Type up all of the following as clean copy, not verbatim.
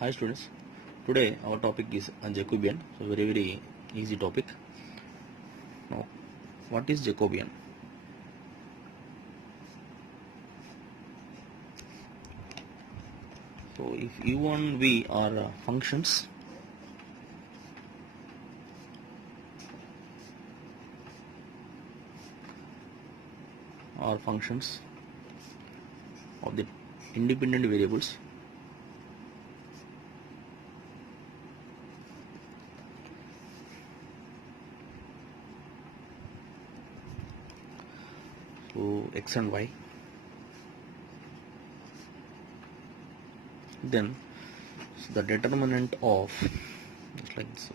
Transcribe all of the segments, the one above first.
Hi students, today our topic is Jacobian, so very easy topic. Now, what is Jacobian? So if U and V are functions, of the independent variables, so x and y, then the determinant of just like this,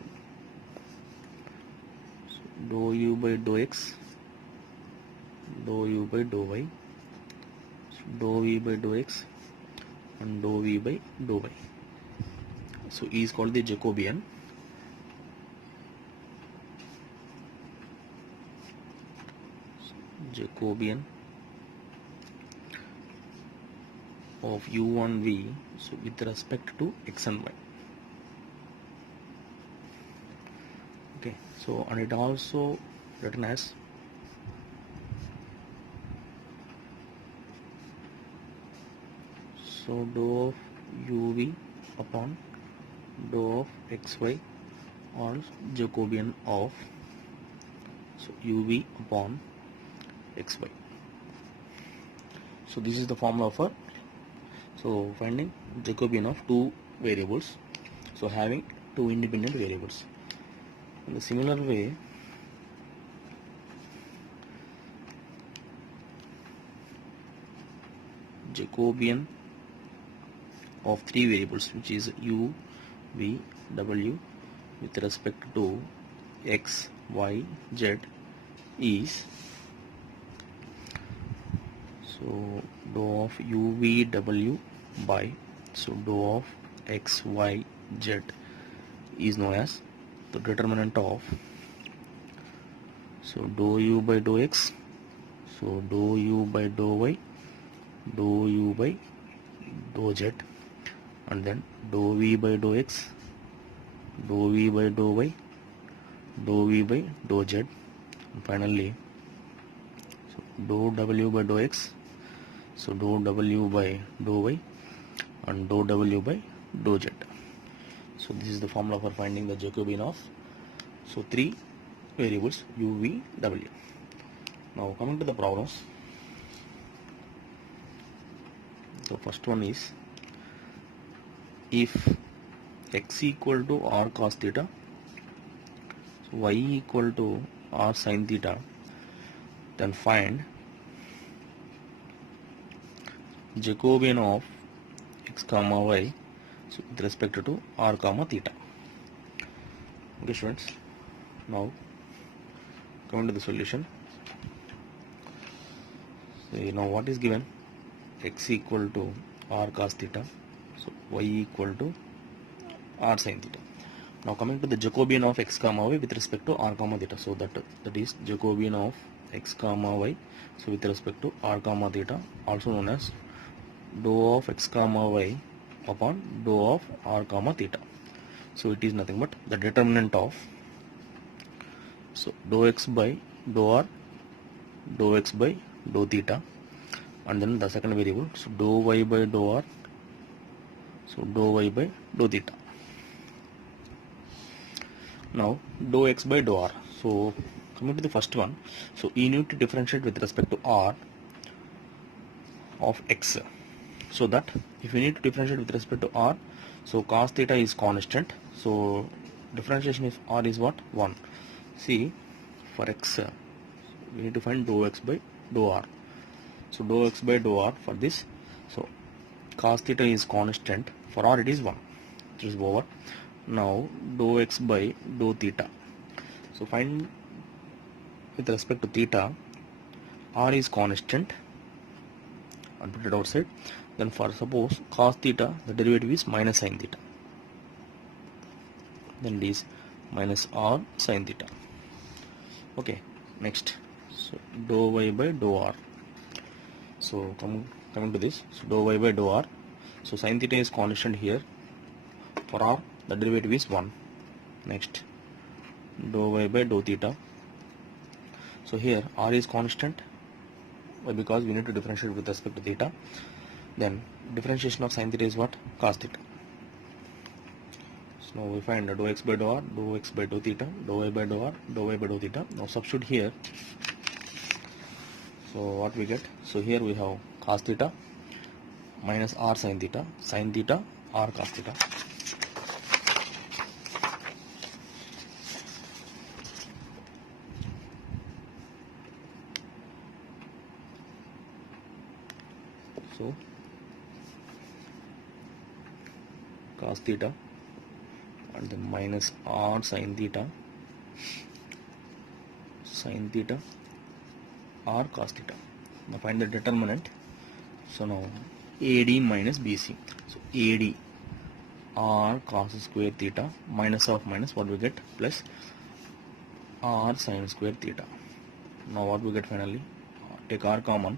so dou u by dou x, dou u by dou y, so dou v by dou x, and dou v by dou y. So E is called the Jacobian. Jacobian of u and v, so with respect to x and y. Okay, so and it also written as so dou of uv upon dou of xy or Jacobian of so uv upon xy. So this is the formula for finding Jacobian of two variables, so having two independent variables. In the similar way, Jacobian of three variables, which is u, v, w with respect to x, y, z, is so dou of u, v, w by so dou of x, y, z is known as the determinant of so dou u by dou x, so dou u by dou y, dou u by dou z, and then dou v by dou x, dou v by dou y, dou v by dou z, and finally so dou w by dou x, so dou w by dou y, and dou w by dou z. So this is the formula for finding the Jacobian of so three variables u, v, w. Now coming to the problems, the first one is if x equal to r cos theta, so y equal to r sin theta, then find Jacobian of x comma y so with respect to r comma theta. Okay students, now coming to the solution. So now what is given? X equal to r cos theta, so y equal to r sin theta. Now coming to the Jacobian of x comma y with respect to r comma theta, so that is Jacobian of x comma y so with respect to r comma theta, also known as dou of x comma y upon dou of r comma theta. So it is nothing but the determinant of so dou x by dou r, dou x by dou theta, and then the second variable so dou y by dou r, so dou y by dou theta. Now dou x by dou r, so coming to the first one, so you need to differentiate with respect to r of x, so that if you need to differentiate with respect to r, so cos theta is constant, so differentiation is r is what? 1. See, for x we need to find dou x by dou r, so dou x by dou r for this, so cos theta is constant, for r it is 1, it is over. Now dou x by dou theta, so find with respect to theta, r is constant and put it outside. Then for suppose cos theta, the derivative is minus sin theta, then it is minus r sin theta. Okay, next, so dou y by dou r, so coming to this, so dou y by dou r, so sin theta is constant here, For r, the derivative is 1. Next, dou y by dou theta. So here r is constant. Why? Because we need to differentiate with respect to theta. Then differentiation of sin theta is what? Cos theta. So now we find dou x by dou r, dou x by dou theta, dou y by dou r, dou y by dou theta. Now substitute here. So what we get? So here we have cos theta minus r sin theta, r cos theta. So cos theta and then minus r sin theta, r cos theta. Now find the determinant. So now AD minus BC. So AD r cos square theta minus of minus, what we get? Plus r sin square theta. Now what we get finally? Take r common,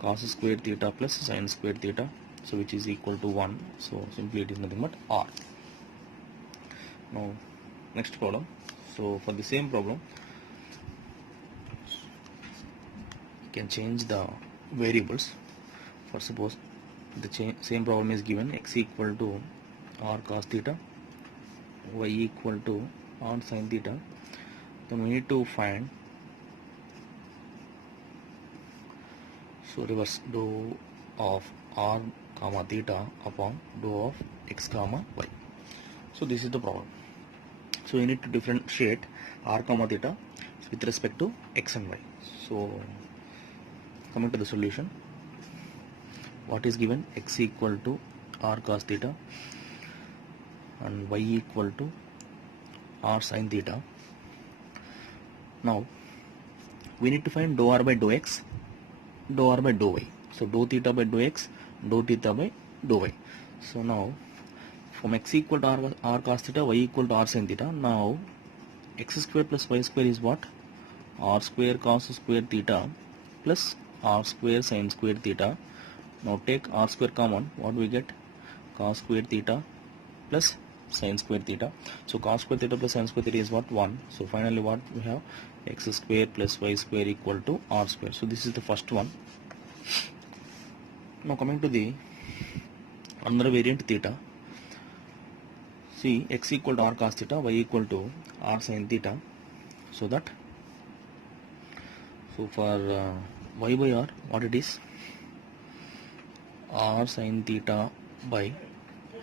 cos square theta plus sin square theta, so which is equal to 1. So simply it is nothing but r. Now next problem. So for the same problem, you can change the variables. For suppose the same problem is given, x equal to r cos theta, y equal to r sin theta. Then we need to find, so reverse, dou of r comma theta upon dou of x comma y. So this is the problem. So you need to differentiate r comma theta with respect to x and y. So coming to the solution, what is given? X equal to r cos theta and y equal to r sin theta. Now we need to find dou r by dou x, dou r by dou y. So dou theta by dou x, dou theta by dou y. So now from x equal to r cos theta, y equal to r sin theta. Now x square plus y square is what? R square cos square theta plus r square sin square theta. Now take r square common, what we get? Cos square theta plus sin square theta. So cos square theta plus sin square theta is what? 1. So finally what we have? X square plus y square equal to r square. So this is the first one. Now coming to the another variant theta. See, x equal to r cos theta, y equal to r sin theta. So that, so for y by r, what it is? R sin theta by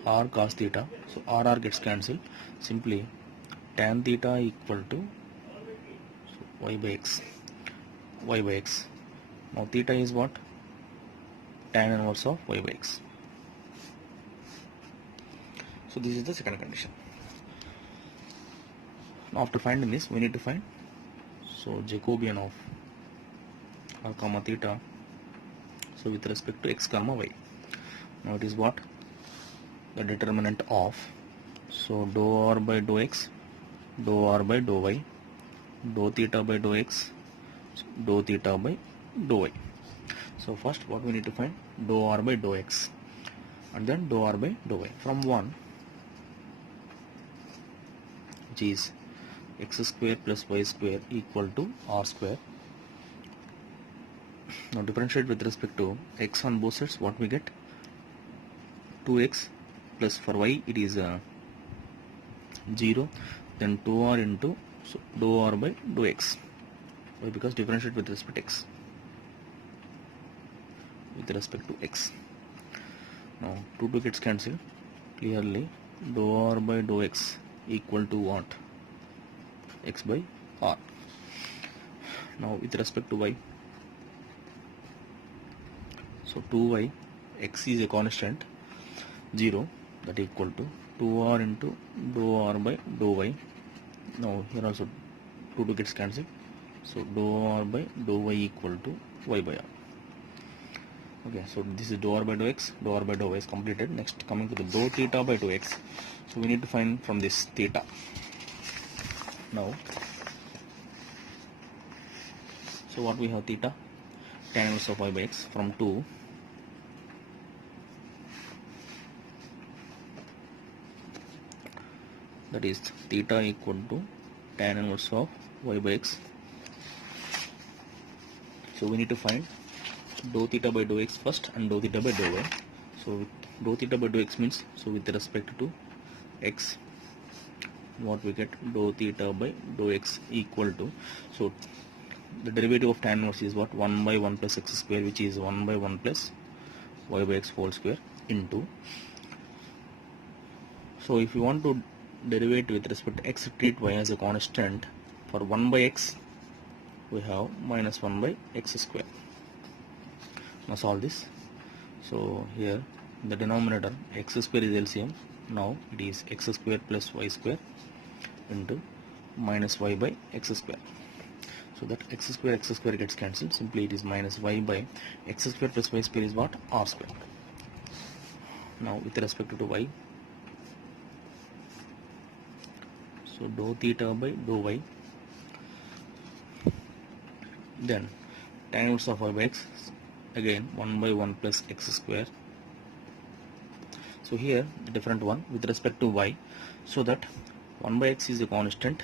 r cos theta. So r gets cancelled. Simply tan theta equal to, so y by x. Now theta is what? Tan inverse of y by x. So this is the second condition. Now after finding this, we need to find, so Jacobian of r comma theta, so with respect to x comma y. Now it is what? The determinant of, so dou r by dou x, dou r by dou y, dou theta by dou x, dou theta by dou y. So first what we need to find? Dou r by dou x and then dou r by dou y. From 1, which is x square plus y square equal to r square. Now differentiate with respect to x on both sides, what we get? 2x plus for y it is 0, then 2r into, so dou r by dou x. Why? Because differentiate with respect to x. With respect to x. Now 2 gets cancelled. Clearly dou r by dou x equal to what? X by r. Now with respect to y, so 2y, x is a constant, 0, that equal to 2r into dou r by dou y. Now here also 2 gets cancelled. So dou r by dou y equal to y by r. Okay, so this is dou r by dou x, dou r by dou y is completed. Next, coming to the dou theta by dou x. So we need to find from this theta. Now, so what we have? Theta, tan inverse of y by x. From 2, that is theta equal to tan inverse of y by x. So we need to find dou theta by dou x first and dou theta by dou y. So dou theta by dou x means, so with respect to x, what we get, dou theta by dou x equal to, so the derivative of tan inverse is what, 1 by 1 plus x square, which is 1 by 1 plus y by x whole square into, so if you want to derivate with respect to x, treat y as a constant. For 1 by x we have minus 1 by x square. Now solve this. So here in the denominator x square is LCM. Now it is x square plus y square into minus y by x square. So that x square gets cancelled. Simply it is minus y by x square plus y square is what, r square. Now with respect to y, so dou theta by dou y, then tan inverse of y by x, again 1 by 1 plus x square. So here the different one with respect to y, so that 1 by x is a constant.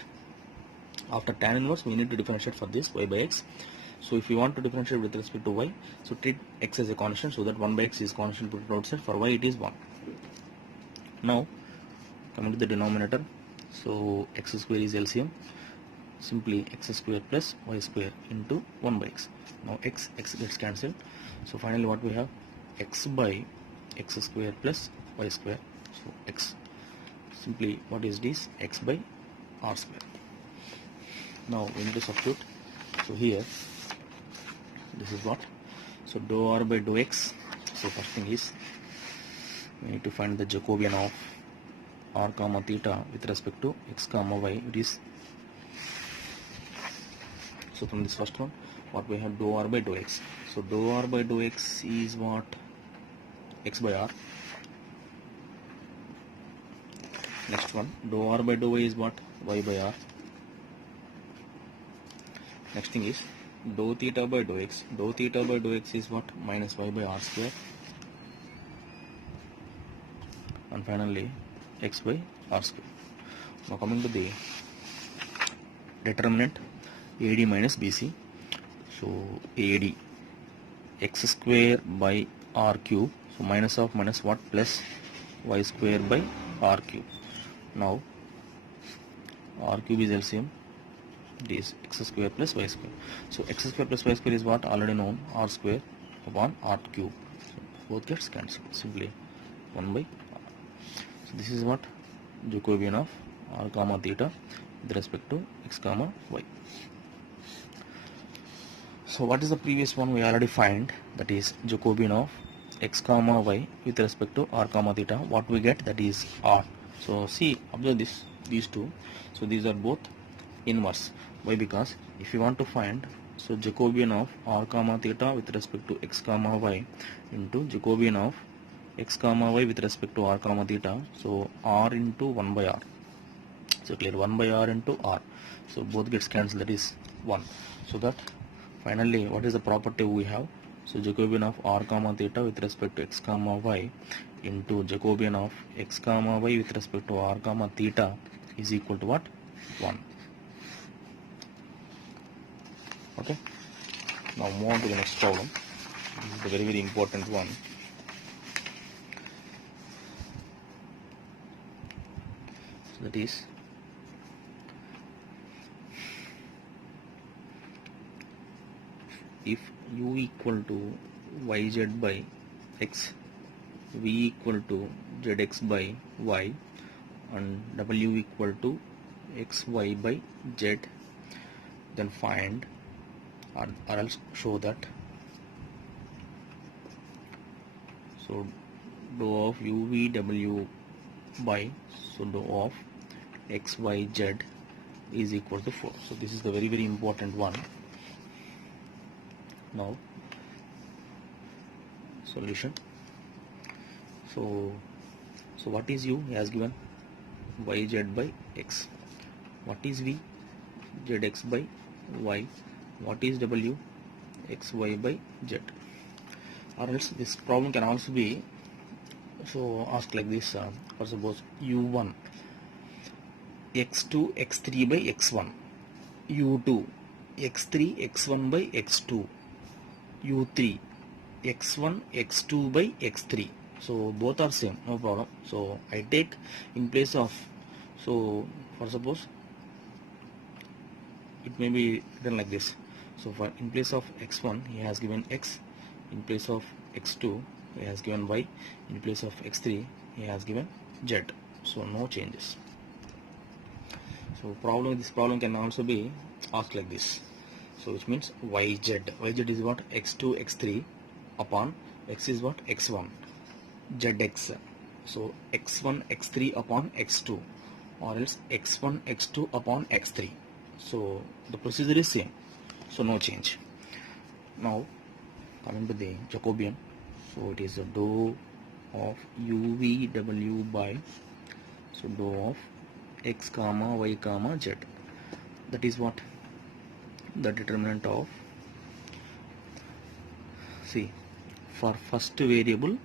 After tan inverse we need to differentiate for this y by x. So if you want to differentiate with respect to y, so treat x as a constant, so that 1 by x is constant, put it outside. For y it is 1. Now coming to the denominator, so x square is LCM. Simply x square plus y square into 1 by x. Now x gets cancelled. So finally what we have, x by x square plus y square. So x, simply what is this, x by r square. Now we need to substitute. So here this is what, so dou r by dou x. So first thing is we need to find the Jacobian of r comma theta with respect to x comma y. It is, so from this first one, what we have, dou r by dou x. So dou r by dou x is what, x by r. Next one, dou r by dou y is what, y by r. Next thing is dou theta by dou x. Dou theta by dou x is what, minus y by r square. And finally x by r square. Now coming to the determinant, AD minus BC. So AD, x square by r cube. So minus of minus what, plus y square by r cube. Now r cube is LCM. It is x square plus y square. So x square plus y square is what, already known, r square upon r cube. So both gets cancelled. Simply 1 by r. So this is what, Jacobian of r comma theta with respect to x comma y. So what is the previous one we already find, that is Jacobian of x comma y with respect to r comma theta. What we get, that is r. So see, observe this, these two. So these are both inverse. Why? Because if you want to find, so Jacobian of r comma theta with respect to x comma y into Jacobian of x comma y with respect to r comma theta, so r into 1 by r. So clear, 1 by r into r. So both gets cancelled, that is 1. So that finally what is the property we have? So Jacobian of r comma theta with respect to x comma y into Jacobian of x comma y with respect to r comma theta is equal to what? 1. Okay. Now move on to the next problem. This is the very, very important one. So that is, if u equal to yz by x, v equal to zx by y, and w equal to xy by z, then find or else show that, so dou of uvw by, so dou of xyz is equal to 4. So this is the very, very important one. Now solution. So what is u? He has given yz by x. What is v? zx by y. What is w? xy by z. Or else this problem can also be so asked like this. For suppose u1, x2 x3 by x1, u2 x3 x1 by x2, u3 x1 x2 by x3. So both are same, no problem. So I take in place of, so for suppose it may be written like this. So for in place of x1 he has given x, in place of x2 he has given y, in place of x3 he has given z. So no changes. So this problem can also be asked like this. So which means yz is what? x2 x3 upon x is what? x1 zx. So x1 x3 upon x2, or else x1 x2 upon x3. So the procedure is same, so no change. Now coming to the Jacobian, so it is a dou of uvw by, so dou of x comma y comma z. That is what? The determinant of, see, for first variable,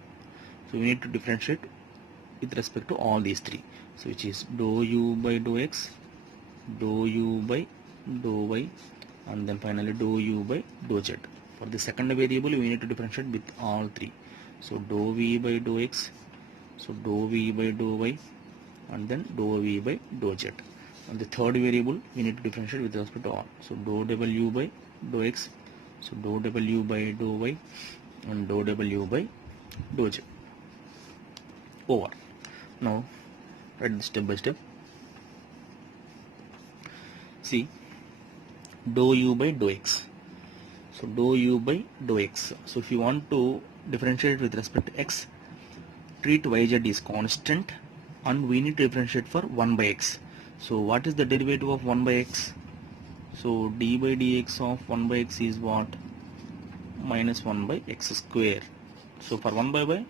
so we need to differentiate with respect to all these three, so which is dou u by dou x, dou u by dou y, and then finally dou u by dou z. For the second variable we need to differentiate with all three, so dou v by dou x, so dou v by dou y, and then dou v by dou z. And the third variable we need to differentiate with respect to all, so dou w by dou x, so dou w by dou y, and dou w by dou z. Over. Now write this step by step. See, dou u by dou x, so dou u by dou x. So if you want to differentiate with respect to x, treat yz is constant and we need to differentiate for 1 by x. So what is the derivative of 1 by x? So d by dx of 1 by x is what? Minus 1 by x square. So for 1 by y,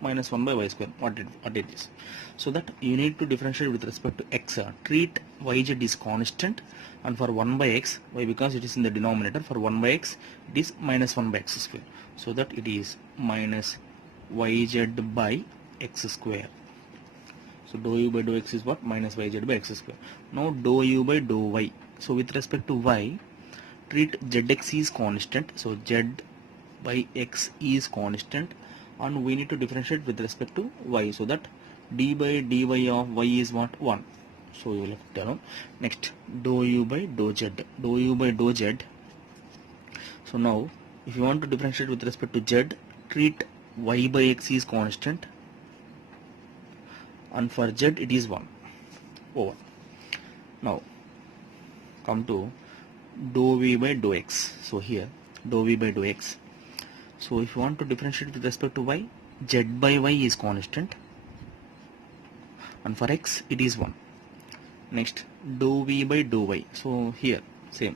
minus 1 by y square, what it is. So that you need to differentiate with respect to x. Treat yz is constant, and for 1 by x, why? Because it is in the denominator. For 1 by x it is minus 1 by x square, so that it is minus yz by x square. So dou u by dou x is what? Minus yz by x square. Now dou u by dou y, so with respect to y, treat zx is constant, so z by x is constant, and we need to differentiate with respect to y, so that d by dy of y is what? 1. So you will have to down. Next, dou u by dou z, dou u by dou z. So now if you want to differentiate with respect to z, treat y by x is constant, and for z it is 1. Over. Now come to dou v by dou x. So here dou v by dou x. So if you want to differentiate with respect to y, z by y is constant, and for x it is 1. Next, dou v by dou y. So here same.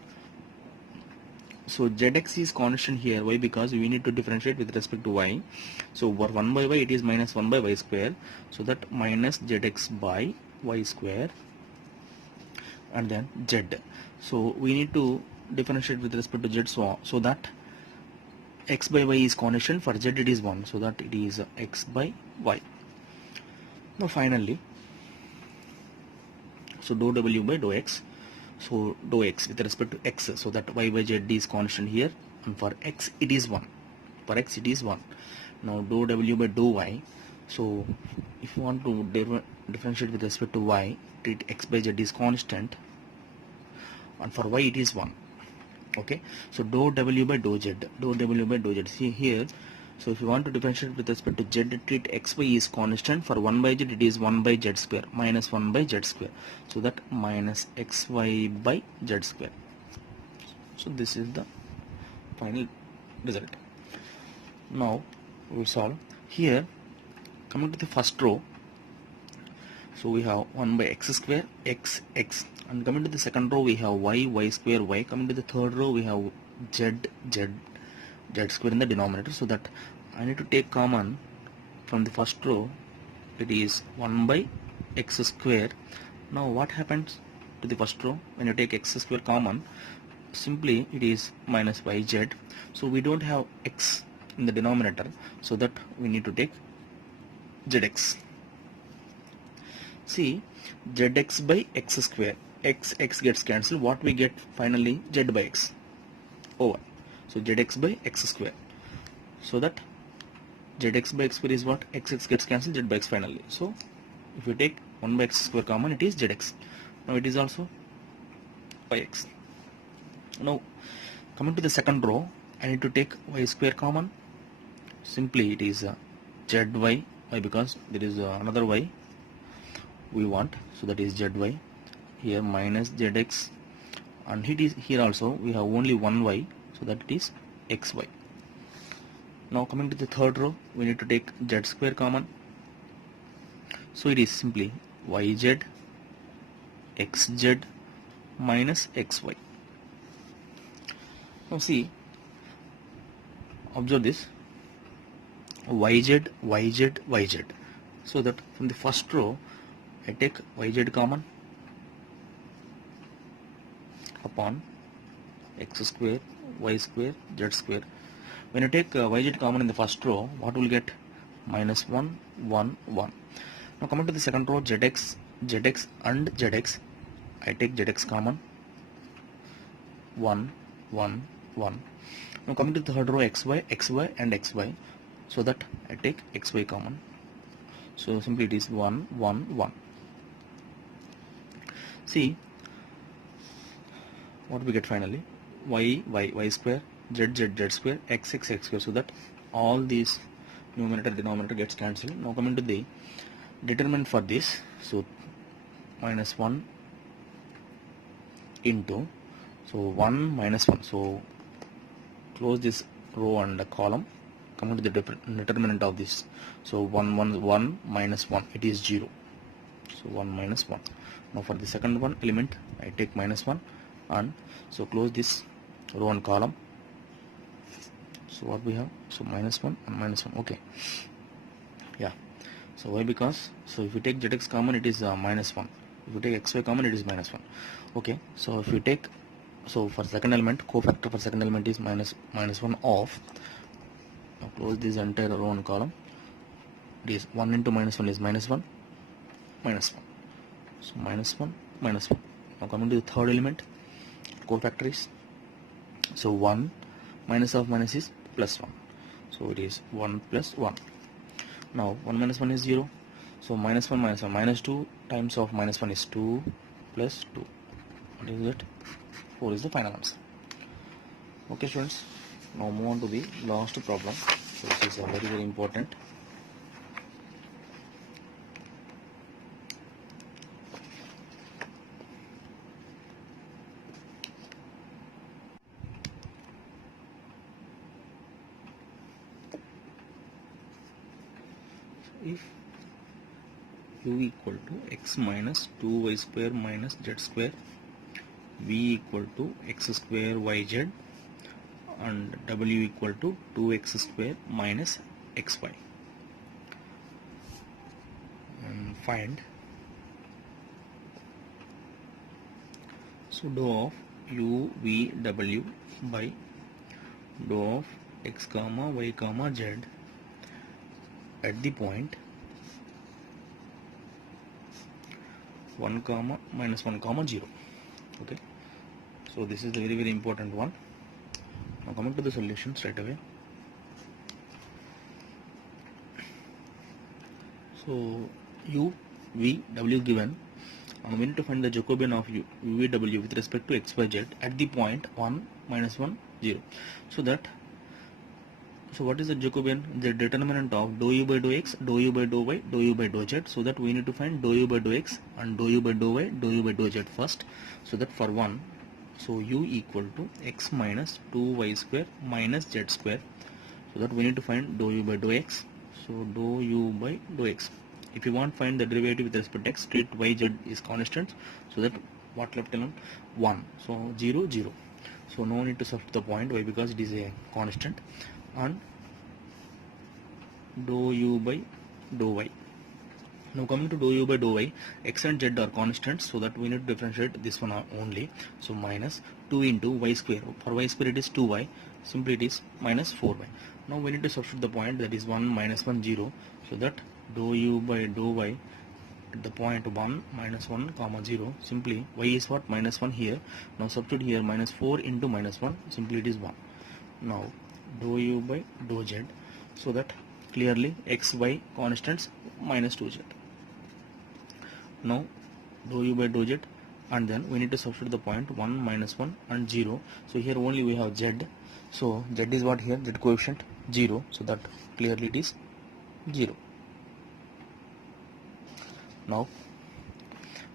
So zx is constant here. Why? Because we need to differentiate with respect to y. So for 1 by y it is minus 1 by y square. So that minus zx by y square, and then z. So we need to differentiate with respect to z, so that x by y is constant. For z it is 1, so that it is x by y. Now finally, so dou w by dou x, so dou x with respect to x, so that y by z is constant here, and for x it is 1. For x it is 1. Now dou w by dou y, so if you want to differentiate with respect to y, treat x by z is constant, and for y it is 1. Okay, so dou w by dou z, dou w by dou z. See here, so if you want to differentiate with respect to z, treat xy is constant. For 1 by z it is 1 by z square, minus 1 by z square, so that minus xy by z square. So this is the final result. Now we will solve. Here, coming to the first row, so we have 1 by x square x, and coming to the second row we have y square y. Coming to the third row we have z square in the denominator, so that I need to take common from the first row. It is 1 by x square. Now what happens to the first row when you take x square common? Simply it is minus yz. So we don't have x in the denominator, so that we need to take zx. See, zx by x square, x gets cancelled. What we get finally? Z by x over. So zx by x square. So that zx by x square is what? X gets cancelled, z by x finally. So if you take 1 by x square common, it is zx. Now it is also by x. Now coming to the second row, I need to take y square common. Simply it is zy. Why? Because there is another y we want, so that is zy. Here minus zx, and it is here also we have only one y, so that it is xy. Now coming to the third row, we need to take z square common. So it is simply yz xz minus xy. Now see, observe this, yz. So that from the first row I take yz common upon x square, y square, z square. When you take yz common in the first row, what will get? Minus 1, 1, 1. Now coming to the second row, zx and zx, I take zx common, 1, 1, 1. Now coming to the third row, xy and xy, so that I take xy common. So simply it is 1, 1, 1. See, what we get finally? Y square, z square, x square, so that all these numerator denominator gets cancelled. Now coming to the determinant for this, so minus 1 into, so 1 minus 1, so close this row and column. Coming to the determinant of this, so 1 minus 1, it is 0, so 1 minus 1. Now for the second one element, I take minus 1, and so close this row and column. So what we have? So minus 1 and minus 1. Okay, yeah. So why? Because so if you take zx common, it is minus 1. If you take xy common, it is minus 1. Okay, so if you take, so for second element, cofactor for second element is minus 1 of, now close this entire row and column. It is 1 into minus 1 is minus 1, minus 1. So minus 1, minus 1. Now coming to the third element, cofactor is, so 1 minus of minus is plus 1. So it is 1 plus 1. Now 1 minus 1 is 0. So minus 1 minus 1, minus 2 times of minus 1 is 2 plus 2. What is it? 4 is the final answer. Okay students, now move on to the last problem. So this is very important. If u equal to x minus 2y square minus z square, v equal to x square yz, and w equal to 2x square minus xy, and find so dou of u v w by dou of x comma y comma z at the point 1 comma minus 1 comma 0. Okay, so this is the very important one. Now coming to the solution straight away. So u v w given, and we need to find the Jacobian of u v w with respect to x y z at the point 1 minus 1 0. So that, so what is the Jacobian? The determinant of dou u by dou x, dou u by dou y, dou u by dou z. So that we need to find dou u by dou x and dou u by dou y, dou u by dou z first. So that for 1, so u equal to x minus 2y square minus z square. So that we need to find dou u by dou x. So dou u by dou x. If you want to find the derivative with respect to x, treat y z is constant. So that what left alone? 1. So 0, 0. So no need to substitute the point. Why? Because it is a constant. And dou u by dou y. Now coming to dou u by dou y, x and z are constants, so that we need to differentiate this one only. So minus 2 into y square. For y square it is 2y, simply it is minus 4y. Now we need to substitute the point, that is 1 minus 1 0, so that dou u by dou y at the point 1 minus 1 comma 0, simply y is what? Minus 1 here. Now substitute here minus 4 into minus 1, simply it is 1. Now dou u by dou z, so that clearly x, y constants minus 2z. Now dou u by dou z, and then we need to substitute the point 1 minus 1 and 0. So here only we have z, so z is what here? Z coefficient 0, so that clearly it is 0. Now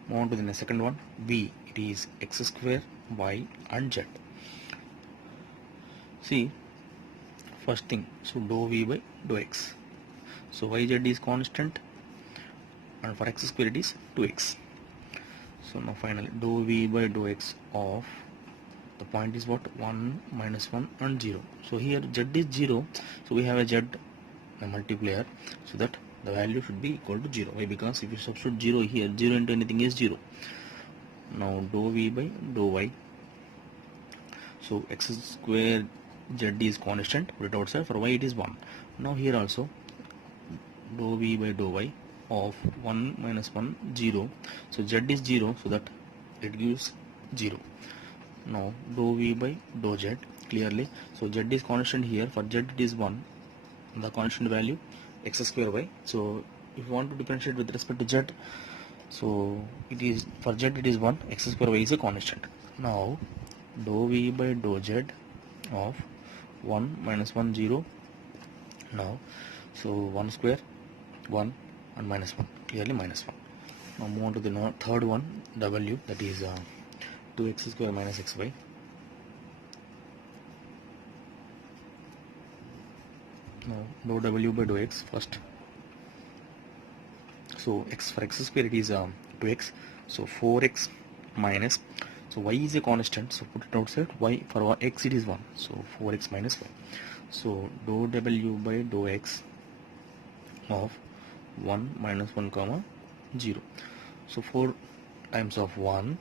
move on to the second one, b. It is x square, y and z. See, first thing, so dou v by dou x, so yz is constant, and for x square it is 2x. So now finally dou v by dou x of the point is what? 1 minus 1 and 0. So here z is 0, so we have a z, a multiplier, so that the value should be equal to 0. Why? Because if you substitute 0 here, 0 into anything is 0. Now dou v by dou y, so x square z is constant, put it outside, for y it is 1. Now here also dou v by dou y of 1 minus 1 0, so z is 0, so that it gives 0. Now dou v by dou z, clearly, so z is constant here, for z it is 1, the constant value x square y. So if you want to differentiate with respect to z, so it is, for z it is 1, x square y is a constant. Now dou v by dou z of 1 minus 1 0, now so 1 square 1 and minus 1, clearly minus 1. Now move on to the third one, w, that is 2x square minus xy. Now dou w by dou x first, so x, for x square it is 2x, so 4x minus, so y is a constant, so put it outside, y, for x it is 1, so 4x minus y. So dou w by dou x of 1 minus 1 comma 0, so 4 times of 1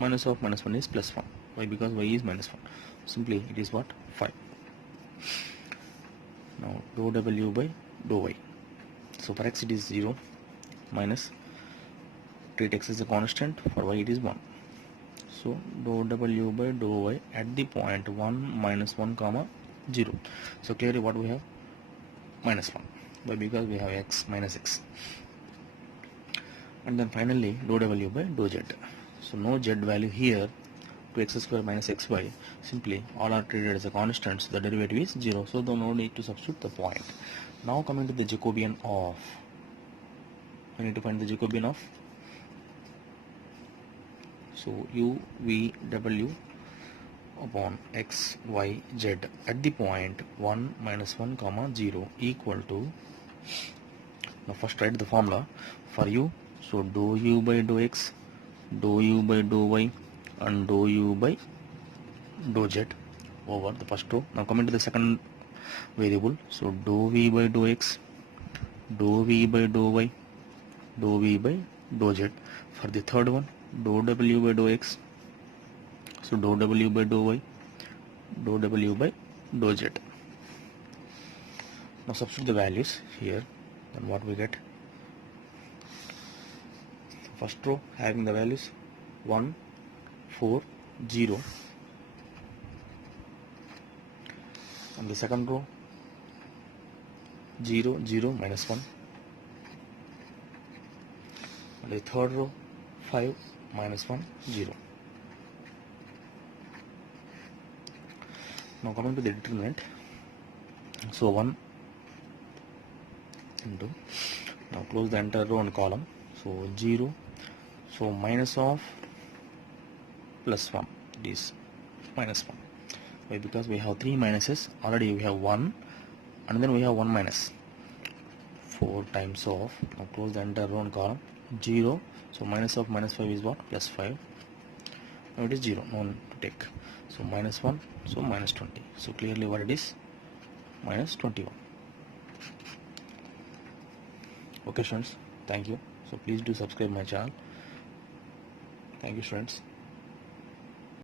minus of minus 1 is plus 1. Why? Because y is minus 1, simply it is what? 5. Now dou w by dou y, so for x it is 0, minus, treat x as a constant, for y it is 1, so dou w by dou y at the point 1 minus 1 comma 0, so clearly what we have? Minus 1. Why? Because we have x minus x. And then finally dou w by dou z, so no z value here, to x square minus xy, simply all are treated as a constants, the derivative is 0, so no need to substitute the point. Now coming to the Jacobian of, we need to find the Jacobian of, so u v w upon x y z at the point 1 minus 1 comma 0 equal to, now first write the formula for u, so dou u by dou x, dou u by dou y and dou u by dou z over the first row. Now coming to the second variable, so dou v by dou x, dou v by dou y, dou v by dou z. For the third one, dou w by dou x, so dou w by dou y, dou w by dou z. Now substitute the values here, then what we get? First row having the values 1 4 0, and the second row 0 0 minus 1, and the third row 5 minus 1 0. Now coming to the determinant, so 1 into, now close the entire row and column, so 0, so minus of plus 1, it is minus 1. Why? Because we have 3 minuses, already we have 1 and then we have 1 minus, 4 times of, now close the entire row and column, 0, so minus of minus 5 is what? Plus 5. Now it is 0, no one to take, so minus 1, so minus 20, so clearly what it is? Minus 21. Okay students, thank you. So please do subscribe my channel. Thank you students.